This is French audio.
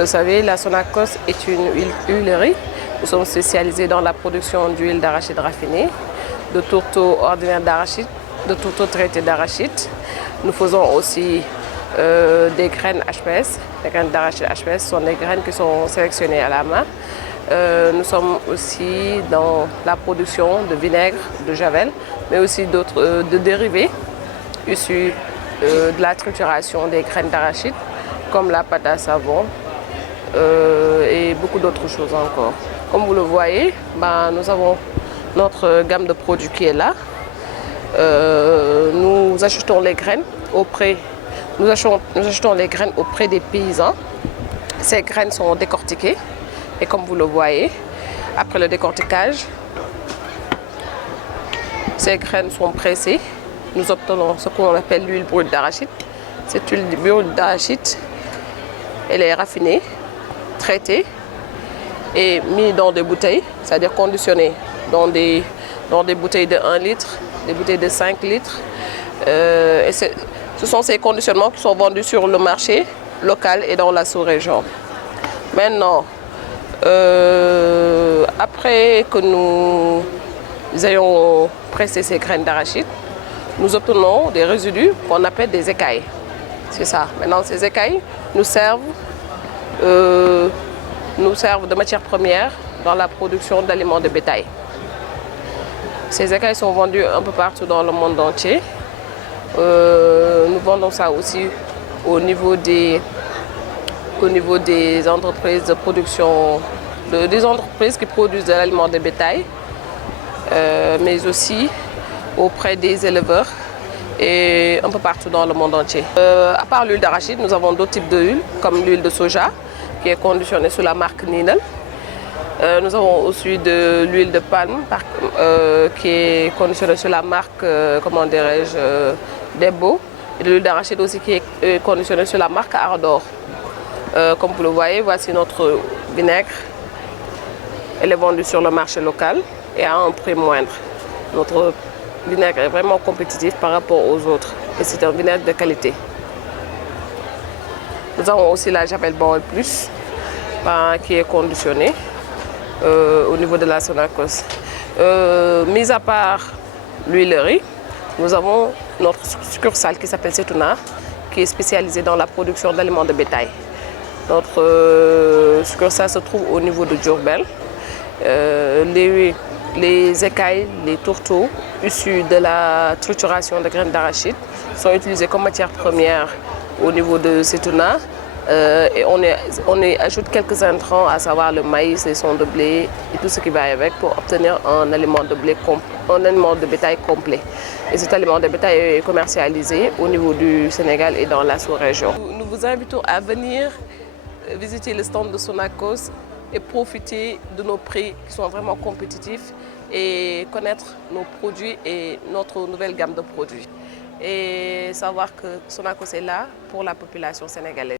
le savez, la Sonacos est une huilerie. Nous sommes spécialisés dans la production d'huile d'arachide raffinée, de tourteaux ordinaires d'arachide, de tourteaux traités d'arachide. Nous faisons aussi des graines HPS. Les graines d'arachide HPS sont des graines qui sont sélectionnées à la main. Nous sommes aussi dans la production de vinaigre, de javel, mais aussi d'autres dérivés issus de la trituration des graines d'arachide, comme la pâte à savon et beaucoup d'autres choses encore. Comme vous le voyez, nous avons notre gamme de produits qui est là. Nous achetons les graines auprès des paysans. Ces graines sont décortiquées et comme vous le voyez, après le décortiquage, ces graines sont pressées. Nous obtenons ce qu'on appelle l'huile brute d'arachide. Cette huile brute d'arachide, elle est raffinée, traitée et mise dans des bouteilles, c'est-à-dire conditionnée dans des bouteilles de 1 litre, des bouteilles de 5 litres. Ce sont ces conditionnements qui sont vendus sur le marché local et dans la sous-région. Maintenant, après que nous ayons pressé ces graines d'arachide, nous obtenons des résidus qu'on appelle des écailles. C'est ça. Maintenant, ces écailles nous servent de matière première dans la production d'aliments de bétail. Ces écailles sont vendues un peu partout dans le monde entier. Nous vendons ça aussi au niveau des entreprises de production, des entreprises qui produisent de l'aliment de bétail, mais aussi auprès des éleveurs et un peu partout dans le monde entier. À part l'huile d'arachide, nous avons d'autres types d'huile, comme l'huile de soja, qui est conditionnée sous la marque Ninel. Nous avons aussi de l'huile de palme qui est conditionnée sur la marque, Debo. Et de l'huile d'arachide aussi qui est conditionnée sur la marque Ardor. Comme vous le voyez, voici notre vinaigre. Elle est vendue sur le marché local et à un prix moindre. Notre vinaigre est vraiment compétitif par rapport aux autres et c'est un vinaigre de qualité. Nous avons aussi la Javel Bowl Plus qui est conditionnée au niveau de la Sonacos. Mis à part l'huilerie, nous avons notre succursale qui s'appelle Setuna, qui est spécialisée dans la production d'aliments de bétail. Notre succursale se trouve au niveau de Diourbel. Les écailles, les tourteaux issus de la trituration de graines d'arachide sont utilisés comme matière première au niveau de Setuna. Et on y ajoute quelques intrants, à savoir le maïs, les sons de blé et tout ce qui va avec pour obtenir un aliment de bétail complet. Et cet aliment de bétail est commercialisé au niveau du Sénégal et dans la sous-région. Nous vous invitons à venir visiter le stand de Sonacos et profiter de nos prix qui sont vraiment compétitifs et connaître nos produits et notre nouvelle gamme de produits. Et savoir que Sonacos est là pour la population sénégalaise.